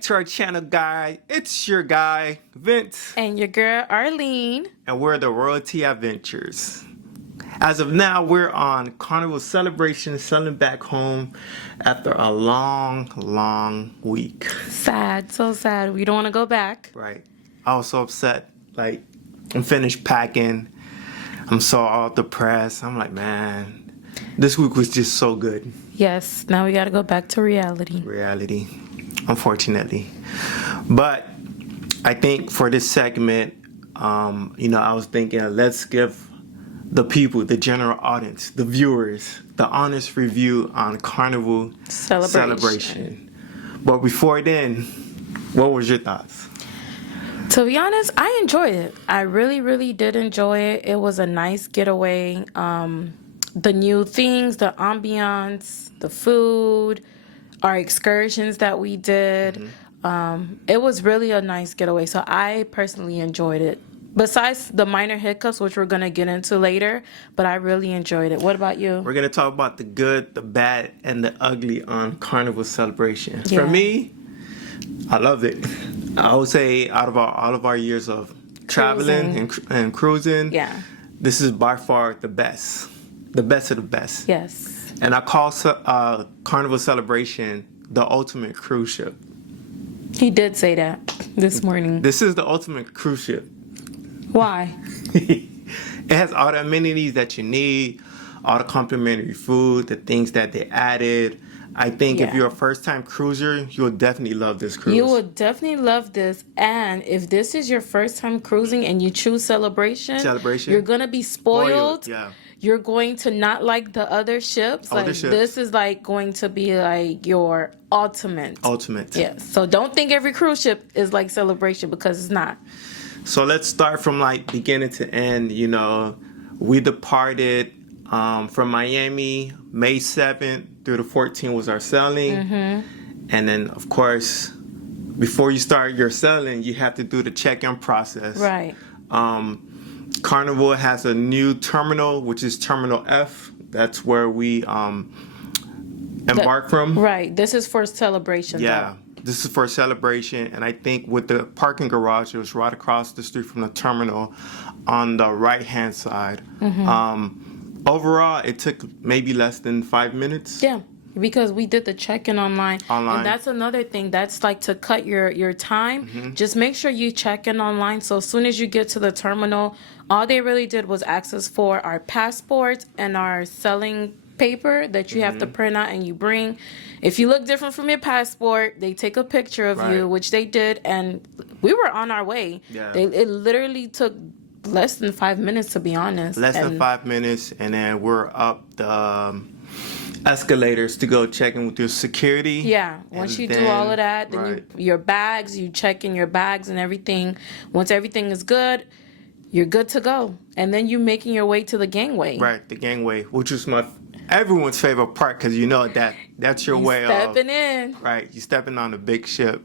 back to our channel, guy. It's your guy, Vence. And your girl, Arlene. And we're the Royalty Adventures. As of now, we're on Carnival celebration, selling back home after a long week. Sad, so sad. We don't want to go back. Right. I was so upset. Like, I'm finished packing. I'm so all depressed. I'm like, man, this week was just so good. Yes, now we got to go back to reality. Reality, unfortunately. But I think for this segment, I was thinking, let's give the people, the general audience, the viewers, the honest review on Carnival celebration. But before then, what was your thoughts? To be honest, I enjoyed it. I really did enjoy it. It was a nice getaway. The new things, the ambiance, the food, our excursions that we did. It was really a nice getaway. So I personally enjoyed it. Besides the minor hiccups, which we're going to get into later, but I really enjoyed it. What about you? We're going to talk about the good, the bad, and the ugly on Carnival celebration. Yeah. For me, I loved it. I would say out of all of our years of traveling and cruising, yeah, this is by far the best. The best of the best. Yes. And I call Carnival celebration the ultimate cruise ship. He did say that this morning. This is the ultimate cruise ship. Why? It has all the amenities that you need, all the complimentary food, the things that they added. I think if you're a first-time cruiser, you'll definitely love this cruise. You will definitely love this. And if this is your first time cruising and you choose celebration, you're going to be spoiled. Yeah. You're going to not like the other ships. This is like going to be like your ultimate. Yes. So don't think every cruise ship is like celebration, because it's not. So let's start from like beginning to end. We departed from Miami May 7th through the 14th was our sailing. And then, of course, before you start your sailing, you have to do the check-in process. Right. Carnival has a new terminal, which is Terminal F. That's where we embark from. Right. This is for celebration. Yeah. This is for celebration. And I think with the parking garage, it was right across the street from the terminal on the right-hand side. Overall, it took maybe less than 5 minutes. Yeah. Because we did the check-in online. And that's another thing. That's like to cut your time. Just make sure you check in online. So as soon as you get to the terminal, all they really did was ask us for our passports and our selling paper that you have to print out and you bring. If you look different from your passport, they take a picture of you, which they did. And we were on our way. Yeah. It literally took less than 5 minutes, to be honest. Less than 5 minutes. And then we're up the escalators to go check in with your security. Yeah, once you do all of that, then your bags, you check in your bags and everything. Once everything is good, you're good to go. And then you're making your way to the gangway. Right, the gangway, which is everyone's favorite part, because that's your way of stepping in. Right, you stepping on the big ship.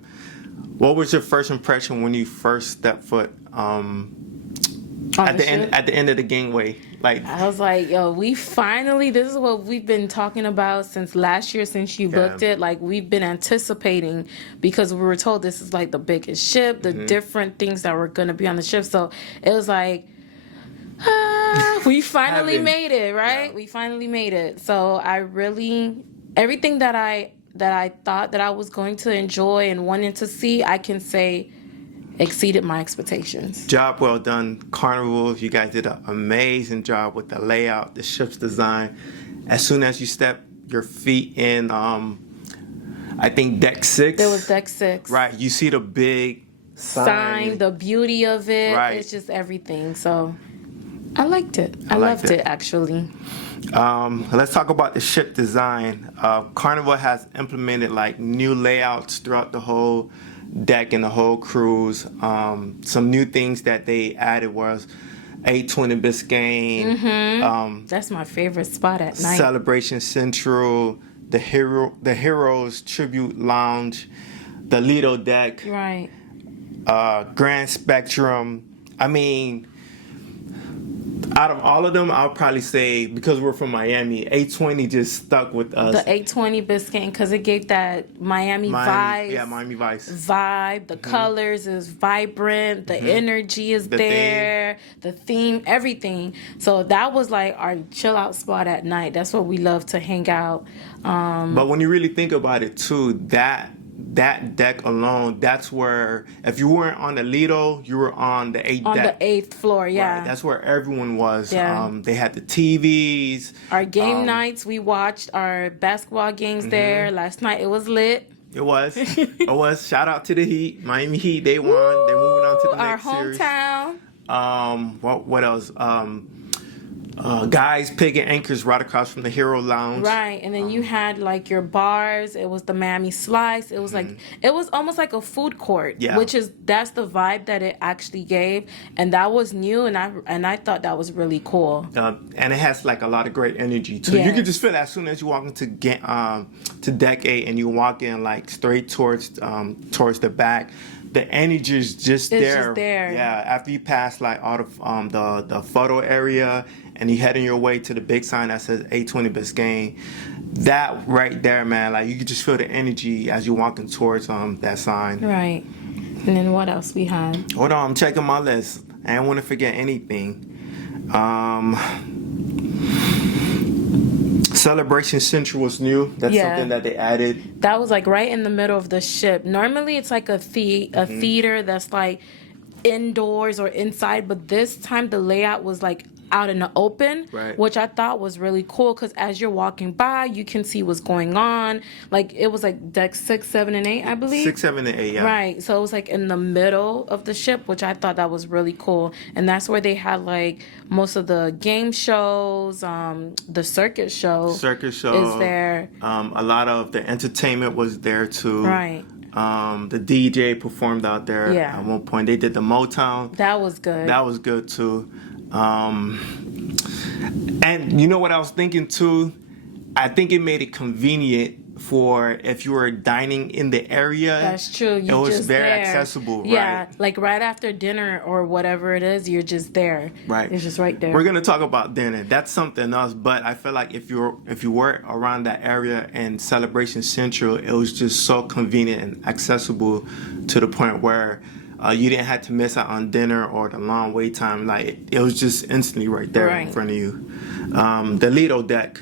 What was your first impression when you first stepped foot at the end of the gangway? I was like, yo, this is what we've been talking about since last year, since you booked it. Like, we've been anticipating, because we were told this is like the biggest ship, the different things that were going to be on the ship. So it was like, we finally made it, right? Yeah. We finally made it. So everything that I thought that I was going to enjoy and wanting to see, I can say exceeded my expectations. Job well done, Carnival. You guys did an amazing job with the layout, the ship's design. As soon as you step your feet in, I think deck 6. There was deck 6. Right. You see the big sign, the beauty of it. Right. It's just everything. So I liked it. I loved it, actually. Let's talk about the ship design. Carnival has implemented like new layouts throughout the whole deck and the whole cruise. Some new things that they added was A20 Biscayne. That's my favorite spot at night. Celebration Central, the Heroes Tribute Lounge, the Lido deck. Grand Spectrum. I mean, Out of all of them, I'll probably say, because we're from Miami, 820 just stuck with us. The 820 Biscayne, because it gave that Miami vibe. Yeah, Miami Vice. Vibe. The colors is vibrant. The energy is there. The theme, everything. So that was like our chill out spot at night. That's where we love to hang out. But when you really think about it too, that deck alone, that's where, if you weren't on the Lido, you were on the 8th deck. On the 8th floor, yeah. Right, that's where everyone was. Yeah. They had the TVs. Our game nights, we watched our basketball games there. Last night, it was lit. It was. It was. Shout out to the Heat. Miami Heat, they won. Woo! They're moving on to the next series. Our hometown. What else? Guys picking anchors right across from the Hero Lounge. Right, and then you had like your bars. It was the Miami Slice. It was like, it was almost like a food court. Yeah. That's the vibe that it actually gave, and that was new, and I thought that was really cool. And it has like a lot of great energy too. Yes. You can just feel that as soon as you walk into deck 8 and you walk in like straight towards the back. The energy is just there. Just there. Yeah, after you pass like all of the photo area and you heading your way to the big sign that says 820 Biscayne, that right there, man, like you can just feel the energy as you're walking towards that sign. Right. And then what else we had? Hold on, I'm checking my list. I don't want to forget anything. Celebration Central was new. That's something that they added. That was like right in the middle of the ship. Normally it's like a theater that's like indoors or inside, but this time the layout was like out in the open, right, which I thought was really cool because as you're walking by, you can see what's going on. Like it was like deck 6, 7, and 8, I believe. 6, 7, and 8, yeah. Right. So it was like in the middle of the ship, which I thought that was really cool. And that's where they had like most of the game shows, the circus show. Circus show is there. A lot of the entertainment was there too. Right. The DJ performed out there. Yeah. At one point, they did the Motown. That was good. That was good too. And you know what I was thinking too? I think it made it convenient for if you were dining in the area. That's true. It was very accessible, right? Yeah, like right after dinner or whatever it is, you're just there. Right. It's just right there. We're gonna talk about dinner. That's something else. But I feel like if you were around that area in Celebration Central, it was just so convenient and accessible to the point where you didn't have to miss out on dinner or the long wait time. Like it was just instantly right there in front of you. The Lido deck.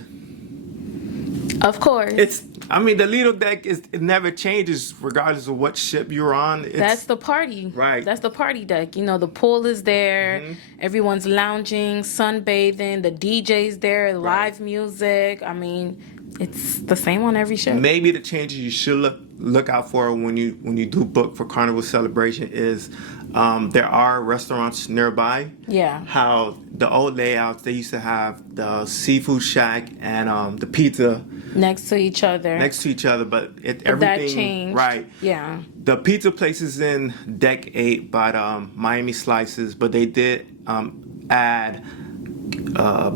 Of course. The Lido deck it never changes regardless of what ship you're on. That's the party. Right. That's the party deck. You know, the pool is there. Everyone's lounging, sunbathing. The DJ's there. Live music. I mean, it's the same on every ship. Maybe the changes you should look out for when you do book for Carnival Celebration is there are restaurants nearby. Yeah. How the old layouts, they used to have the seafood shack and the pizza next to each other, but everything that changed. Right. Yeah. The pizza place is in deck 8 by Miami Slices, but they did add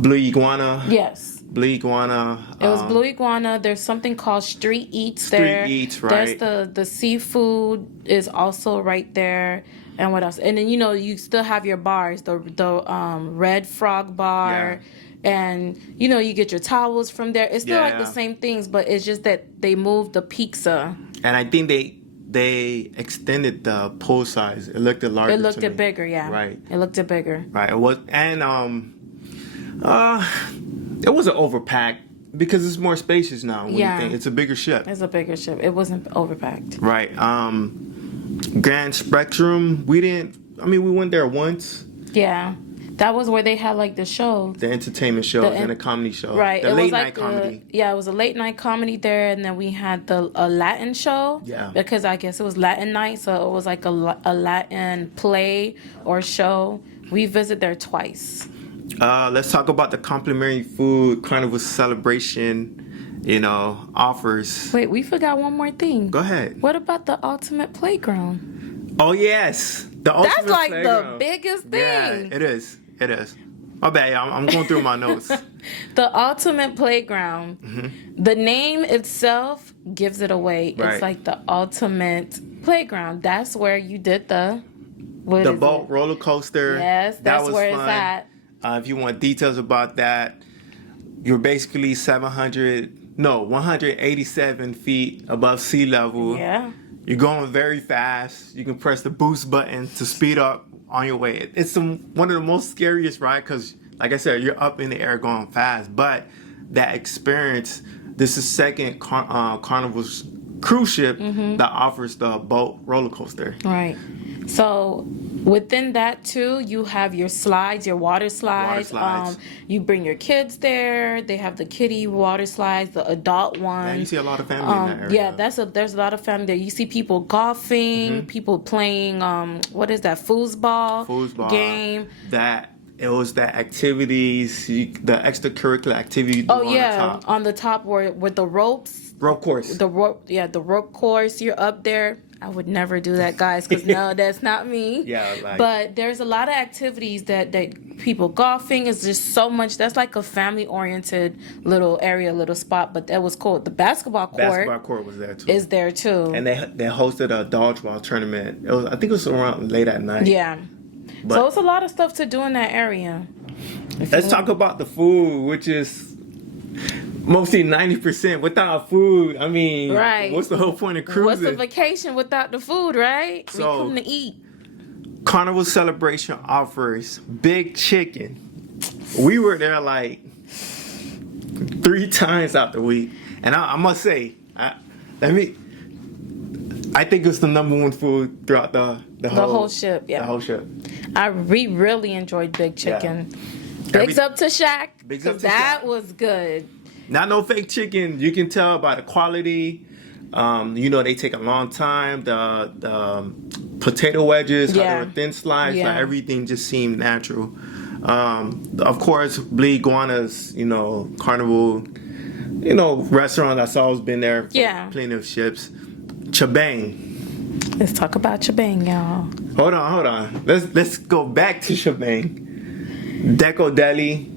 Blue Iguana. Yes. Blue Iguana. It was Blue Iguana. There's something called Street Eats there. Street Eats, right. There's the seafood is also right there. And what else? And then, you know, you still have your bars, the Red Frog Bar. Yeah. And, you know, you get your towels from there. It's still like the same things, but it's just that they moved the pizza. And I think they extended the pool size. It looked larger. It looked bigger, yeah. Right. It looked bigger. Right. It was, and it wasn't overpacked because it's more spacious now. When you think it's a bigger ship. It's a bigger ship. It wasn't overpacked. Right. Grand Spectrum. We went there once. Yeah. That was where they had like the show. The entertainment shows and the comedy show. Right. The late night comedy. It was a late night comedy there, and then we had a Latin show. Yeah. Because I guess it was Latin night, so it was like a Latin play or show. We visited there twice. Let's talk about the complimentary food Carnival Celebration, offers. Wait, we forgot one more thing. Go ahead. What about the ultimate playground? Oh, yes. That's like playground. The biggest thing. Yeah, it is. It is. My bad, I'm going through my notes. The ultimate playground. Mm-hmm. The name itself gives it away. Right. It's like the ultimate playground. That's where you did the boat roller coaster. Yes, that's where fun. It's at. if you want details about that, you're basically 187 feet above sea level. Yeah. You're going very fast. You can press the boost button to speed up on your way. It's one of the most scariest rides because, like I said, you're up in the air going fast. But that experience, this is second Carnival's cruise ship that offers the boat roller coaster. Right. So within that too, you have your slides, your water slides. You bring your kids there. They have the kiddie water slides, the adult ones. Yeah, you see a lot of family in that area. Yeah, there's a lot of family there. You see people golfing, people playing what is that, foosball game. It was the activities, the extracurricular activity. On the top with the ropes. Rope course. The rope course. You're up there. I would never do that, guys, because no, that's not me. Yeah, but there's a lot of activities that people golfing is just so much. That's like a family-oriented little area, little spot. But that was cool. The basketball court was there too. Is there too. And they hosted a dodgeball tournament. I think it was around late at night. Yeah. So it's a lot of stuff to do in that area. Let's talk about the food, which is mostly 90%. Without food, I mean, right. What's the whole point of cruising? What's a vacation without the food, right? So, we come to eat. Carnival Celebration offers big chicken. We were there like 3 times out the week. And I must say, I think it's the number one food throughout the whole ship. Yeah, the whole ship. We really enjoyed big chicken. Yeah. Bigs up to Shaq, because that was good. Not no fake chicken. You can tell by the quality. They take a long time. The potato wedges, how they were thin sliced, like everything just seemed natural. Of course, Bleed Guana's, Carnival, restaurant that's always been there for plenty of ships. Chebang. Let's talk about Chebang, y'all. Hold on. Let's go back to Chebang. Deco Deli.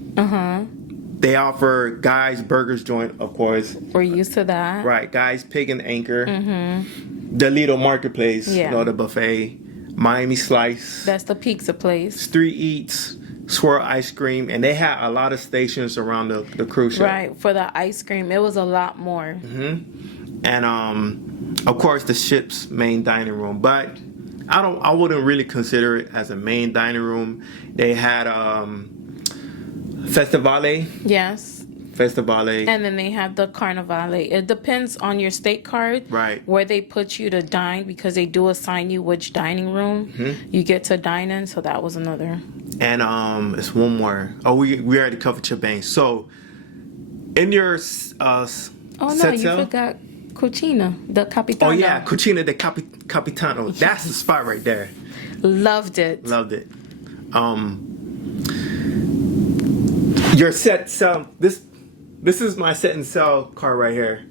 They offer Guy's Burgers joint, of course. We're used to that. Right. Guy's Pig and Anchor. The Lido Marketplace. The buffet. Miami Slice. That's the pizza place. Street Eats. Swirl Ice Cream. And they had a lot of stations around the cruise ship. Right. For the ice cream. It was a lot more. And, of course, the ship's main dining room. But I wouldn't really consider it as a main dining room. They had Festivale. Yes. Festivale. And then they have the Carnivale. It depends on your state card. Right. Where they put you to dine, because they do assign you which dining room you get to dine in. So that was another. And it's one more. Oh, we already covered Chebang. So in your you forgot Cucina de Capitano. Oh yeah, Cucina de Capitano. That's the spot right there. Loved it. Your set sail. This is my set and sail card right here.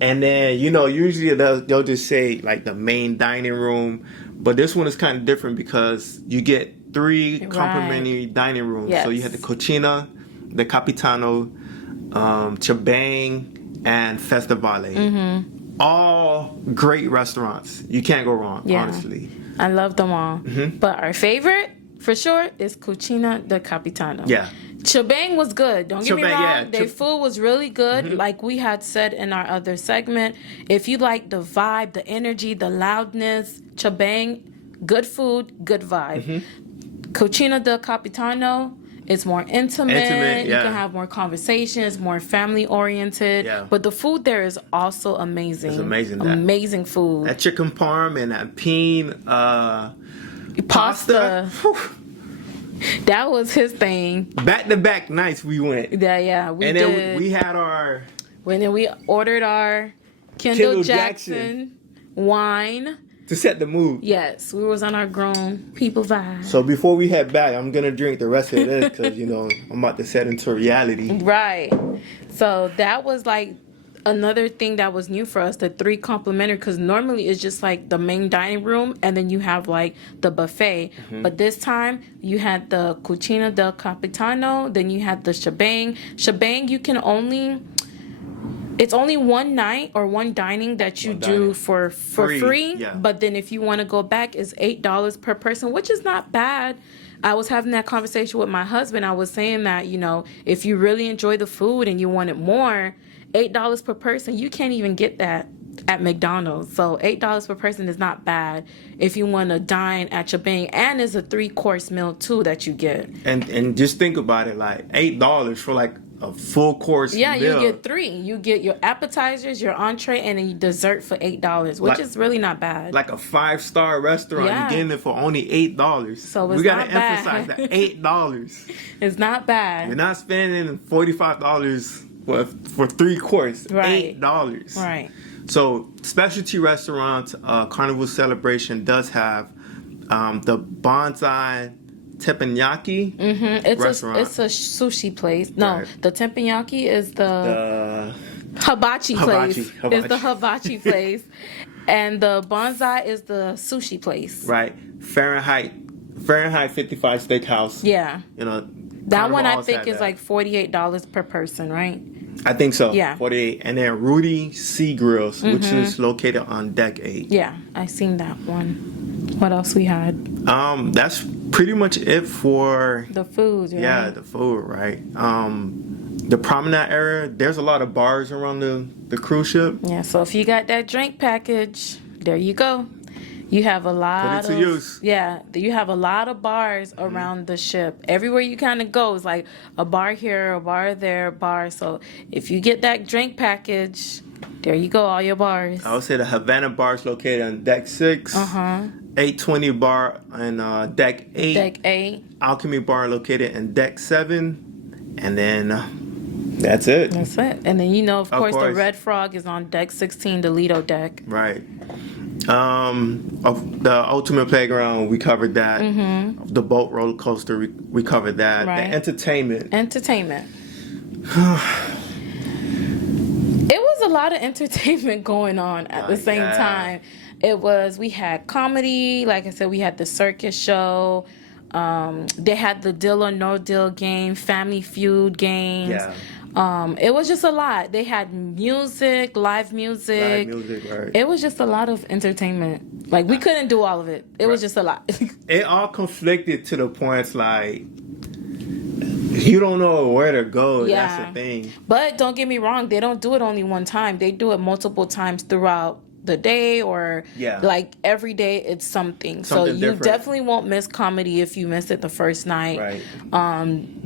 And then usually they'll just say like the main dining room, but this one is kind of different because you get 3 complimentary dining rooms. Yes. So you have the Cucina, the Capitano, Chebang, and Festivale. All great restaurants. You can't go wrong, honestly. I love them all. But our favorite, for sure, is Cucina de Capitano. Yeah. Chebang was good. Don't get me wrong. Their food was really good. Like we had said in our other segment, if you like the vibe, the energy, the loudness, Chebang, good food, good vibe. Cucina de Capitano, it's more intimate. You can have more conversations, more family oriented. Yeah. But the food there is also amazing. It's amazing. Amazing food. That chicken parm and that peen pasta. That was his thing. Back to back nights we went. We did. Then we had our. Then we ordered our Kendall Jackson wine. To set the mood. Yes, we was on our grown people vibe. So before we head back, I'm going to drink the rest of this because, I'm about to set into reality. Right. So that was like another thing that was new for us, the 3 complimentary, because normally it's just like the main dining room and then you have like the buffet. But this time you had the Cucina del Capitano, then you had the Chebang. Chebang, you can only It's only one night or one dining that you do for free. Yeah. But then if you want to go back, it's $8 per person, which is not bad. I was having that conversation with my husband. I was saying that, if you really enjoy the food and you want it more, $8 per person, you can't even get that at McDonald's. So $8 per person is not bad if you want to dine at your bang. And it's a 3-course meal too that you get. And just think about it, like $8 for like a full course meal. You get 3. You get your appetizers, your entree, and a dessert for $8, which is really not bad. Like a 5-star restaurant, you're getting it for only $8. So we gotta emphasize that $8. It's not bad. You're not spending $45 for 3 course. Right. $8. Right. So specialty restaurants, Carnival Celebration does have the Bonsai Teppanyaki restaurant. It's a sushi place. No, Right. the teppanyaki is the hibachi place. Hibachi. It's the hibachi place. And the bonsai is the sushi place. Right. Fahrenheit 55 Steakhouse. Yeah. That one I think is like $48 per person, right? I think so. Yeah. 48. And then Rudy Sea Grills, which is located on deck 8. Yeah, I seen that one. What else we had? That's pretty much it for the food. Right? Yeah, the food, right? The promenade area, there's a lot of bars around the cruise ship. Yeah, so if you got that drink package, there you go. You have a lot Put it to use. Yeah, you have a lot of bars around the ship. Everywhere you kind of go is like a bar here, a bar there, a bar. So if you get that drink package, there you go, all your bars. I would say the Havana bar is located on deck 6. 820 bar on deck 8. Deck 8. Alchemy bar located in deck 7. And then that's it. That's it. And then, of course, the Red Frog is on deck 16, the Lido deck. Right. Of the Ultimate Playground, we covered that. The boat roller coaster, we covered that. Right. The entertainment. It was a lot of entertainment going on at the same time. We had comedy, like I said, we had the circus show. They had the Deal or No Deal game, Family Feud games. Yeah. It was just a lot. They had music, live music. Right. It was just a lot of entertainment. Like, we couldn't do all of it. It was just a lot. It all conflicted to the points like you don't know where to go. Yeah. That's the thing. But don't get me wrong, they don't do it only one time. They do it multiple times throughout the day, or like every day it's something. So you different. Definitely won't miss comedy if you miss it the first night. Right.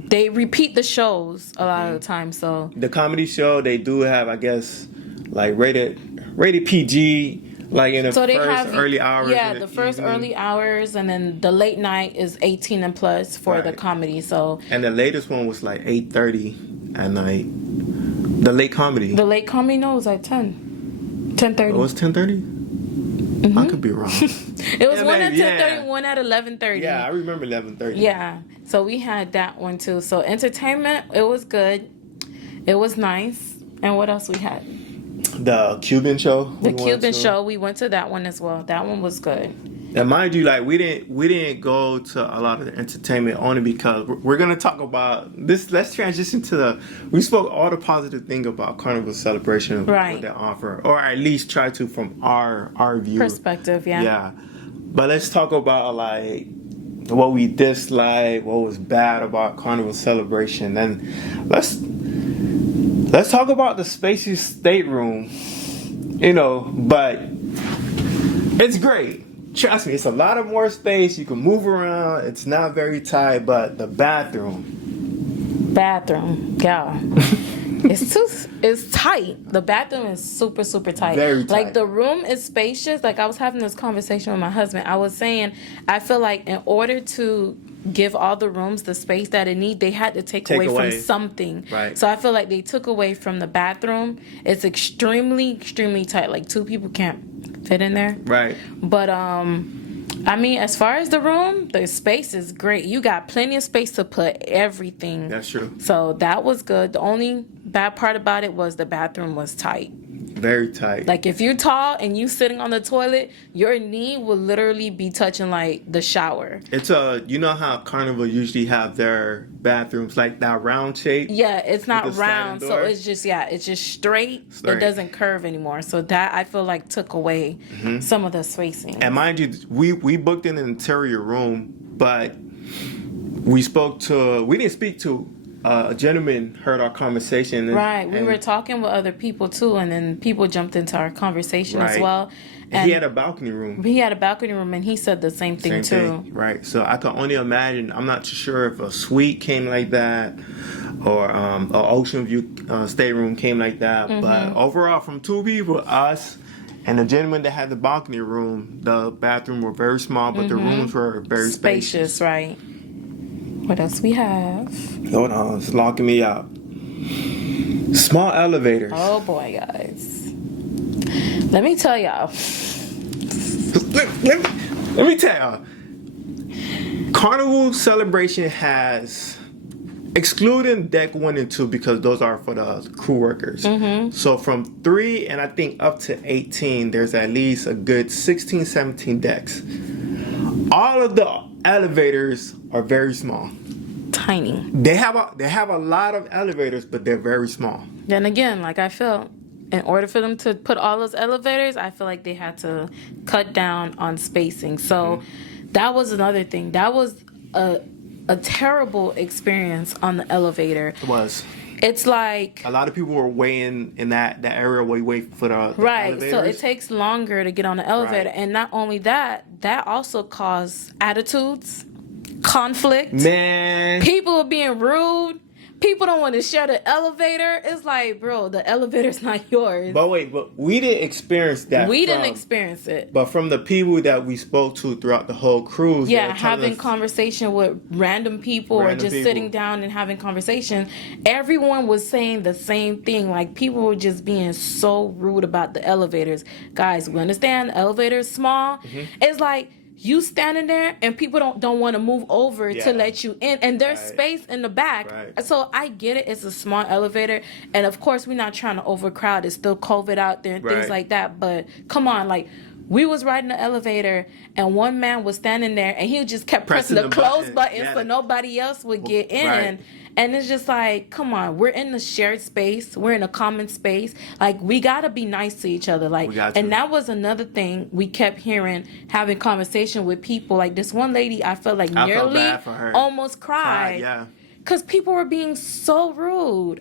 They repeat the shows a lot of the time. So the comedy show, they do have, I guess, like rated PG, like in the early hours. Yeah, the first early hours, and then the late night is 18 and plus for the comedy. So and the latest one was like 8:30 at night. The late comedy. The late comedy, no, it was like 10:30. It was 10:30? I could be wrong. It was one at 10:30, one at 11:30. Yeah, I remember 11:30. Yeah, so we had that one too. So entertainment, it was good. It was nice. And what else we had? The Cuban show. The Cuban show, we went to that one as well. That one was good. And mind you, like we didn't go to a lot of the entertainment only because we're gonna talk about this. Let's transition to we spoke all the positive thing about Carnival Celebration, what they offer, or at least try to from our view perspective. Yeah. But let's talk about like what we dislike, what was bad about Carnival Celebration, and let's talk about the spacious stateroom. But it's great. Trust me, it's a lot of more space. You can move around. It's not very tight, but the bathroom, yeah. It's tight. The bathroom is super, super tight. Very tight. Like, the room is spacious. Like, I was having this conversation with my husband. I was saying, I feel like in order to give all the rooms the space that it needs, they had to take away from something. Right. So I feel like they took away from the bathroom. It's extremely, extremely tight. Like, 2 people can't fit in there. Right. But as far as the room, the space is great. You got plenty of space to put everything. That's true. So that was good. The only bad part about it was the bathroom was tight. Very tight. Like if you're tall and you sitting on the toilet, your knee will literally be touching like the shower. It's you know how Carnival usually have their bathrooms like that round shape? Yeah, it's not round, so it's just straight. It doesn't curve anymore. So that I feel like took away some of the spacing. And mind you, we booked in an interior room, but we didn't speak to a gentleman heard our conversation. Right. We were talking with other people too, and then people jumped into our conversation as well. And he had a balcony room. He had a balcony room, and he said the same thing too. Right. So I can only imagine. I'm not too sure if a suite came like that or an ocean view stateroom came like that. But overall, from two people, us and the gentleman that had the balcony room, the bathroom were very small, but the rooms were very spacious. Right. What else we have? Hold on, it's locking me up. Small elevators. Oh boy, guys. Let me tell y'all. Let me tell y'all. Carnival Celebration has, excluding deck 1 and 2 because those are for the crew workers. So from 3 and I think up to 18, there's at least a good 16, 17 decks. All of the elevators are very small. Tiny. They have a lot of elevators, but they're very small. Then again, like I felt, in order for them to put all those elevators, I feel like they had to cut down on spacing. So that was another thing. That was a terrible experience on the elevator. It was. It's like a lot of people were waiting in that area where you wait for the elevators. So it takes longer to get on the elevator, and not only that also caused attitudes, conflict. Man, people are being rude. People don't want to share the elevator. It's like, bro, the elevator's not yours. But wait, we didn't experience that. We didn't experience it. But from the people that we spoke to throughout the whole cruise. Yeah, having conversation with random people or just sitting down and having conversation, everyone was saying the same thing. Like, people were just being so rude about the elevators. Guys, we understand the elevator is small. It's like, you standing there and people don't want to move over to let you in, and there's space in the back. So I get it, it's a small elevator, and of course we're not trying to overcrowd. It's still COVID out there and things like that, but come on, like, we was riding the elevator and one man was standing there and he just kept pressing the close button so nobody else would get in. And it's just like, come on, we're in a shared space. We're in a common space. Like, we got to be nice to each other. Like, and that was another thing we kept hearing, having conversation with people. Like, this one lady, I felt like nearly almost cried. Because people were being so rude.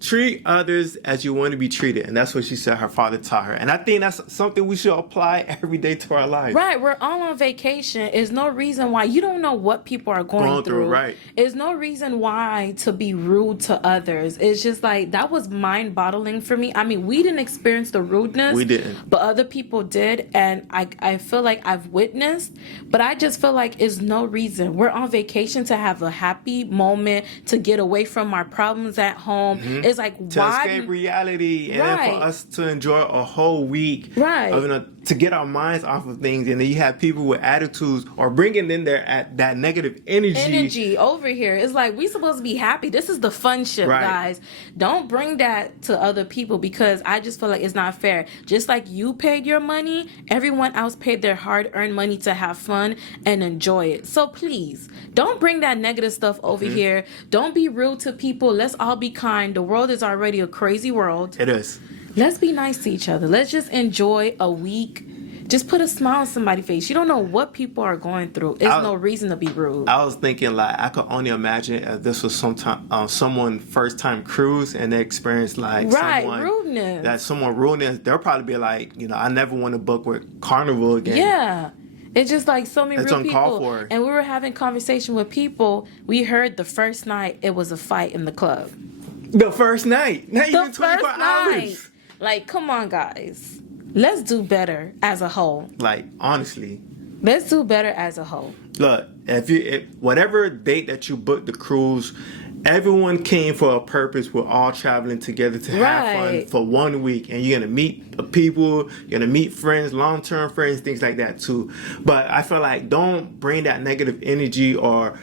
Treat others as you want to be treated. And that's what she said her father taught her. And I think that's something we should apply every day to our life. Right. We're all on vacation. There's no reason why. You don't know what people are going through. There's no reason why to be rude to others. It's just like, that was mind-boggling for me. I mean, we didn't experience the rudeness. We didn't. But other people did. And I feel like I've witnessed. But I just feel like it's no reason. We're on vacation to have a happy moment, to get away from our problems at home. It's like, to escape reality, and then for us to enjoy a whole week of, to get our minds off of things. And then you have people with attitudes or bringing in that negative energy over here. It's like, we supposed to be happy. This is the fun ship, guys. Don't bring that to other people, because I just feel like it's not fair. Just like you paid your money, everyone else paid their hard-earned money to have fun and enjoy it. So please, don't bring that negative stuff over here. Don't be rude to people. Let's all be kind. The world is already a crazy world. It is. Let's be nice to each other. Let's just enjoy a week. Just put a smile on somebody's face. You don't know what people are going through. There's no reason to be rude. I was thinking, like, I could only imagine if this was someone first time cruise and they experienced like rudeness. Someone rudeness. They'll probably be like, I never want to book with Carnival again. Yeah. It's just like so many rude people. For. And we were having conversation with people. We heard the first night it was a fight in the club. The first night. Not even 24 hours. Like, come on, guys. Let's do better as a whole. Like, honestly. Let's do better as a whole. Look, if whatever date that you booked the cruise, everyone came for a purpose. We're all traveling together to have fun for 1 week. And you're going to meet people, you're going to meet friends, long-term friends, things like that too. But I feel like don't bring that negative energy or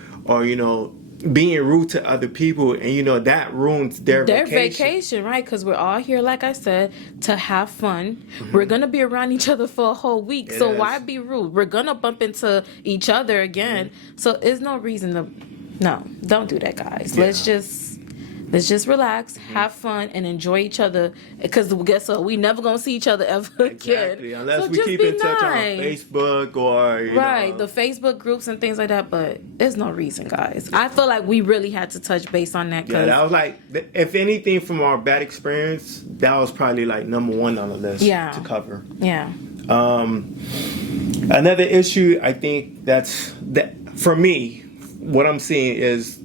being rude to other people, and you know that ruins their vacation. Right? Because we're all here, like I said, to have fun. We're gonna be around each other for a whole week, so why be rude? We're gonna bump into each other again, so there's no reason to. No, don't do that, guys. Let's just relax, have fun, and enjoy each other. Because guess what? We never gonna see each other ever Exactly. again. Unless so we just keep be in touch nice. on Facebook or Right, the Facebook groups and things like that. But there's no reason, guys. I feel like we really had to touch base on that. Yeah, that was like, if anything from our bad experience, that was probably like number one on the list to cover. Yeah. Another issue, I think that for me, what I'm seeing is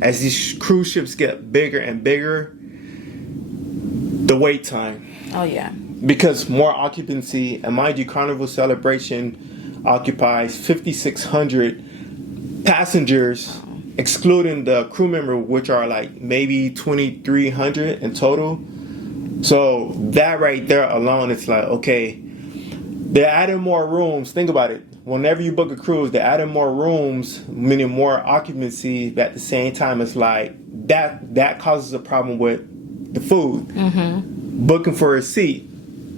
as these cruise ships get bigger and bigger, the wait time. Oh, yeah. Because more occupancy, and mind you, Carnival Celebration occupies 5,600 passengers, excluding the crew member, which are like maybe 2,300 in total. So that right there alone, it's like, okay, they're adding more rooms. Think about it. Whenever you book a cruise, they're adding more rooms, meaning more occupancy. But at the same time, it's like that causes a problem with the food. Booking for a seat,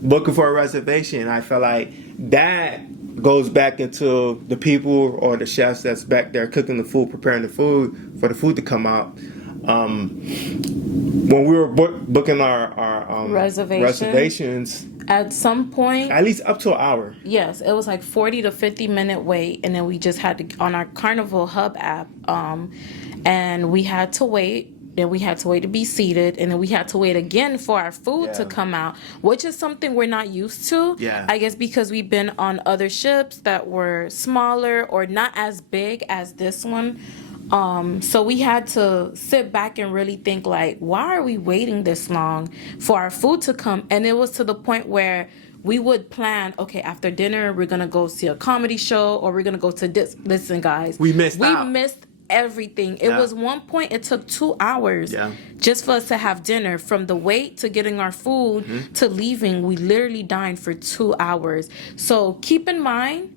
booking for a reservation. I feel like that goes back into the people or the chefs that's back there cooking the food, preparing the food for the food to come out. When we were booking our reservations, at some point, at least up to an hour. Yes, it was like 40 to 50 minute wait, and then we just had to on our Carnival Hub app, and we had to wait. Then we had to wait to be seated, and then we had to wait again for our food to come out, which is something we're not used to. Yeah. I guess because we've been on other ships that were smaller or not as big as this one. So we had to sit back and really think like, why are we waiting this long for our food to come? And it was to the point where we would plan, okay, after dinner, we're going to go see a comedy show or we're going to go to this. Listen, guys. We missed everything. It was one point, it took 2 hours just for us to have dinner. From the wait to getting our food to leaving, we literally dined for 2 hours. So keep in mind,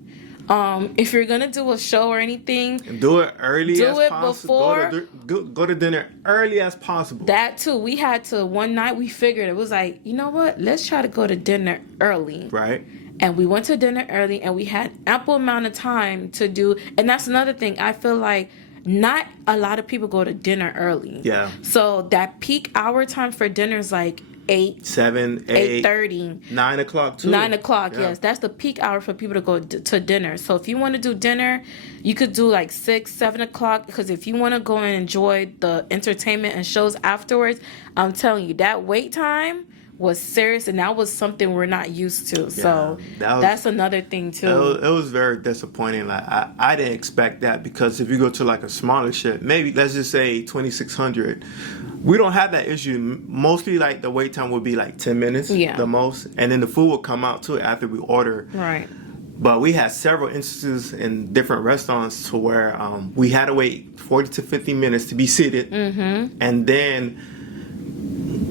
if you're gonna do a show or anything, do it early do as it possible. before. Go to dinner early as possible. That too. We had to, one night we figured, it was like, you know what? Let's try to go to dinner early. Right. And we went to dinner early, and we had ample amount of time to do. And that's another thing. I feel like not a lot of people go to dinner early. Yeah. So that peak hour time for dinner is like 8, 7, 8, 8:30, 9 o'clock too. 9 o'clock. Yes, that's the peak hour for people to go to dinner. So if you want to do dinner, you could do like 6, 7 o'clock. Because if you want to go and enjoy the entertainment and shows afterwards, I'm telling you that wait time was serious, and that was something we're not used to. So that's another thing too. It was very disappointing. Like I didn't expect that, because if you go to like a smaller ship, maybe let's just say 2,600, we don't have that issue. Mostly like the wait time would be like 10 minutes the most, and then the food would come out too after we order. Right. But we had several instances in different restaurants to where we had to wait 40 to 50 minutes to be seated, and then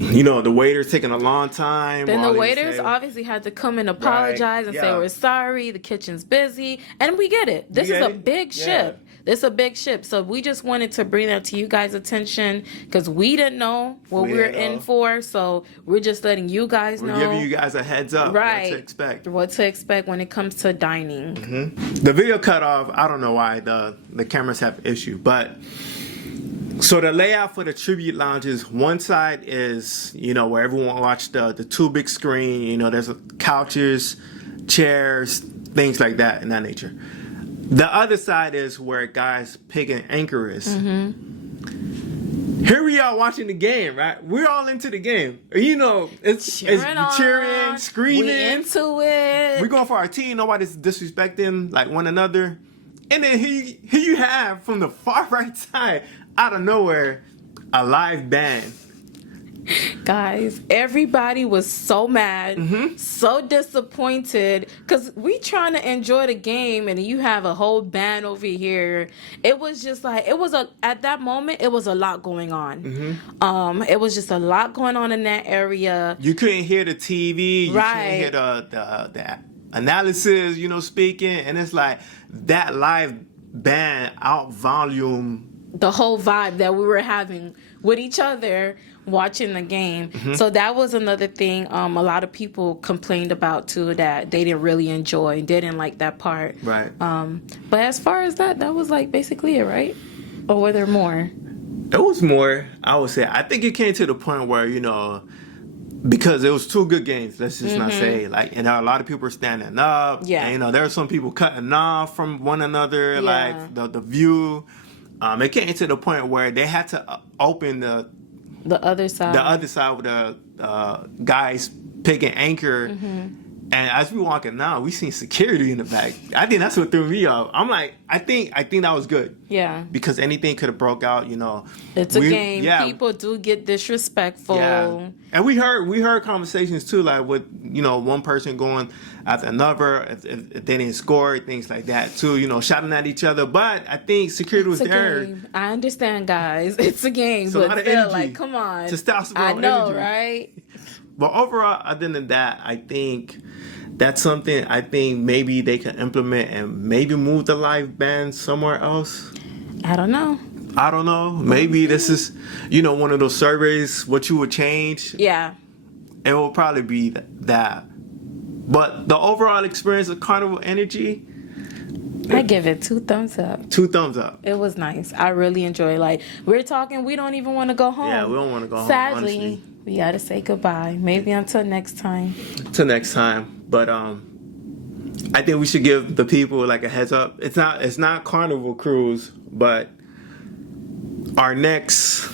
the waiter's taking a long time. Then the waiters obviously had to come and apologize and say, we're sorry, the kitchen's busy. And we get it. This is a big ship. This is a big ship. So we just wanted to bring that to you guys' attention, because we didn't know what we were in for. So we're just letting you guys know. We're giving you guys a heads up what to expect. What to expect when it comes to dining. The video cut off. I don't know why the cameras have issue, but so the layout for the tribute lounges, one side is, where everyone watch the two big screen, there's couches, chairs, things like that in that nature. The other side is where guys pick an anchor is. Here we are watching the game, right? We're all into the game. It's cheering, screaming. We into it. We're going for our team. Nobody's disrespecting like one another. And then here you have, from the far right side, out of nowhere, a live band. Guys, everybody was so mad, so disappointed, because we trying to enjoy the game, and you have a whole band over here. It was just like, at that moment, it was a lot going on. It was just a lot going on in that area. You couldn't hear the TV. You couldn't hear the analysis, speaking. And it's like that live band out volume the whole vibe that we were having with each other watching the game. So that was another thing a lot of people complained about too, that they didn't really enjoy, they didn't like that part. Right. But as far as that was like basically it, right? Or were there more? It was more, I would say. I think it came to the point where, you know, because it was two good games, let's just not say, like, and a lot of people were standing up. Yeah. And, you know, there were some people cutting off from one another, Yeah. like the view. It came to the point where they had to open the other side. The other side with the guys picking anchor. And as we walking now, we seen security in the back. I think that's what threw me off. I'm like, I think that was good. Yeah. Because anything could have broke out, you know. It's a game. Yeah. People do get disrespectful. Yeah. And we heard conversations too, like with, you know, one person going after another, if they didn't score, things like that too, you know, shouting at each other. But I think security was there. Game. I understand, guys. It's a game, it's a but lot of still, energy like, come on. To stop some I know, energy. right? But overall, other than that, I think that's something I think maybe they can implement and maybe move the live band somewhere else. I don't know. Maybe this is, you know, one of those surveys, what you would change. Yeah. It will probably be that. But the overall experience of Carnival Energy, I give it 2 thumbs up. 2 thumbs up. It was nice. I really enjoyed it. Like, we're talking, we don't even want to go home. Yeah, we don't want to go home. Sadly, honestly. we got to say goodbye. Maybe until next time. Till next time. But I think we should give the people like a heads up. It's not Carnival Cruise, but our next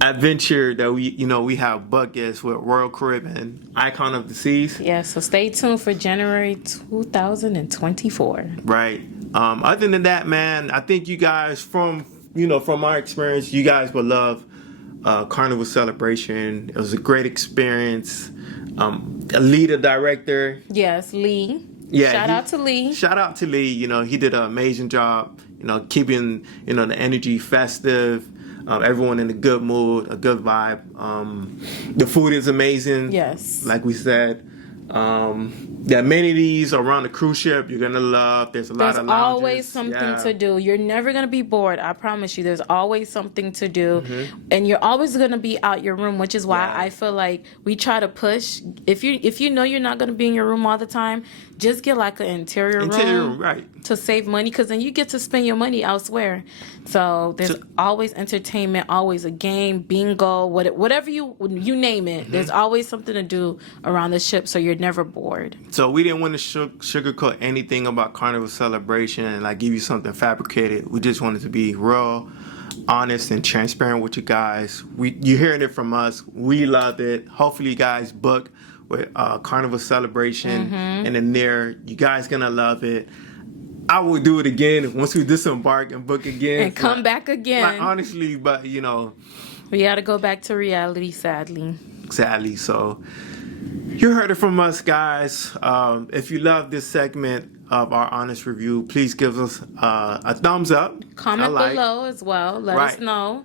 adventure that we have booked is with Royal Caribbean, Icon of the Seas. Yeah, so stay tuned for January 2024. Right. Other than that, man, I think you guys from our experience, you guys will love Carnival Celebration. It was a great experience. A leader director. Yes, Lee. Yeah, Shout out to Lee. Shout out to Lee. You know, he did an amazing job, you know, keeping, you know, the energy festive, everyone in a good mood, a good vibe. The food is amazing. Yes. Like we said. The amenities around the cruise ship you're gonna love. There's lot of lounges. Always something to do. You're never gonna be bored. I promise you. There's always something to do, and you're always gonna be out your room, which is why I feel like we try to push. If you know you're not gonna be in your room all the time, just get like an interior room, right, to save money, because then you get to spend your money elsewhere. So there's always entertainment, always a game, bingo, whatever you name it. There's always something to do around the ship, so you're never bored. So we didn't want to sugarcoat anything about Carnival Celebration and like give you something fabricated. We just wanted to be real, honest, and transparent with you guys. You're hearing it from us. We loved it. Hopefully you guys book with Carnival Celebration, and then you guys gonna love it. I will do it again once we disembark and book again. And come back again. Like, honestly, but you know. We gotta go back to reality, sadly. Sadly, so you heard it from us, guys. If you love this segment of our honest review, please give us a thumbs up. Comment below as well. Let us know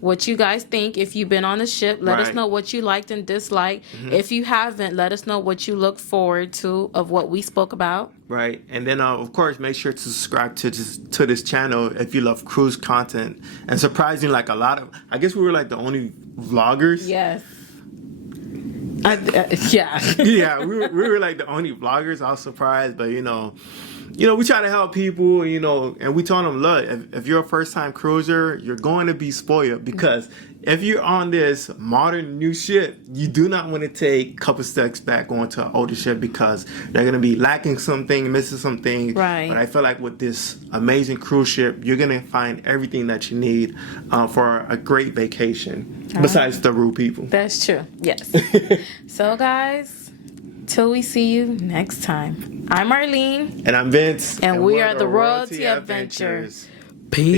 what you guys think. If you've been on the ship, let us know what you liked and disliked. If you haven't, let us know what you look forward to of what we spoke about. Right. And then, of course, make sure to subscribe to this channel if you love cruise content. And surprisingly, like I guess we were like the only vloggers. Yes. Yeah, we were like the only vloggers. I was surprised, but you know, we try to help people, you know, and we told them, look, if you're a first-time cruiser, you're going to be spoiled, because if you're on this modern new ship, you do not want to take a couple steps back onto an older ship, because they're going to be lacking something, missing something. Right. But I feel like with this amazing cruise ship, you're going to find everything that you need for a great vacation, besides the rude people. That's true. Yes. So, guys, till we see you next time. I'm Arlene. And I'm Vince. And we are the Royalty Adventures. Peace.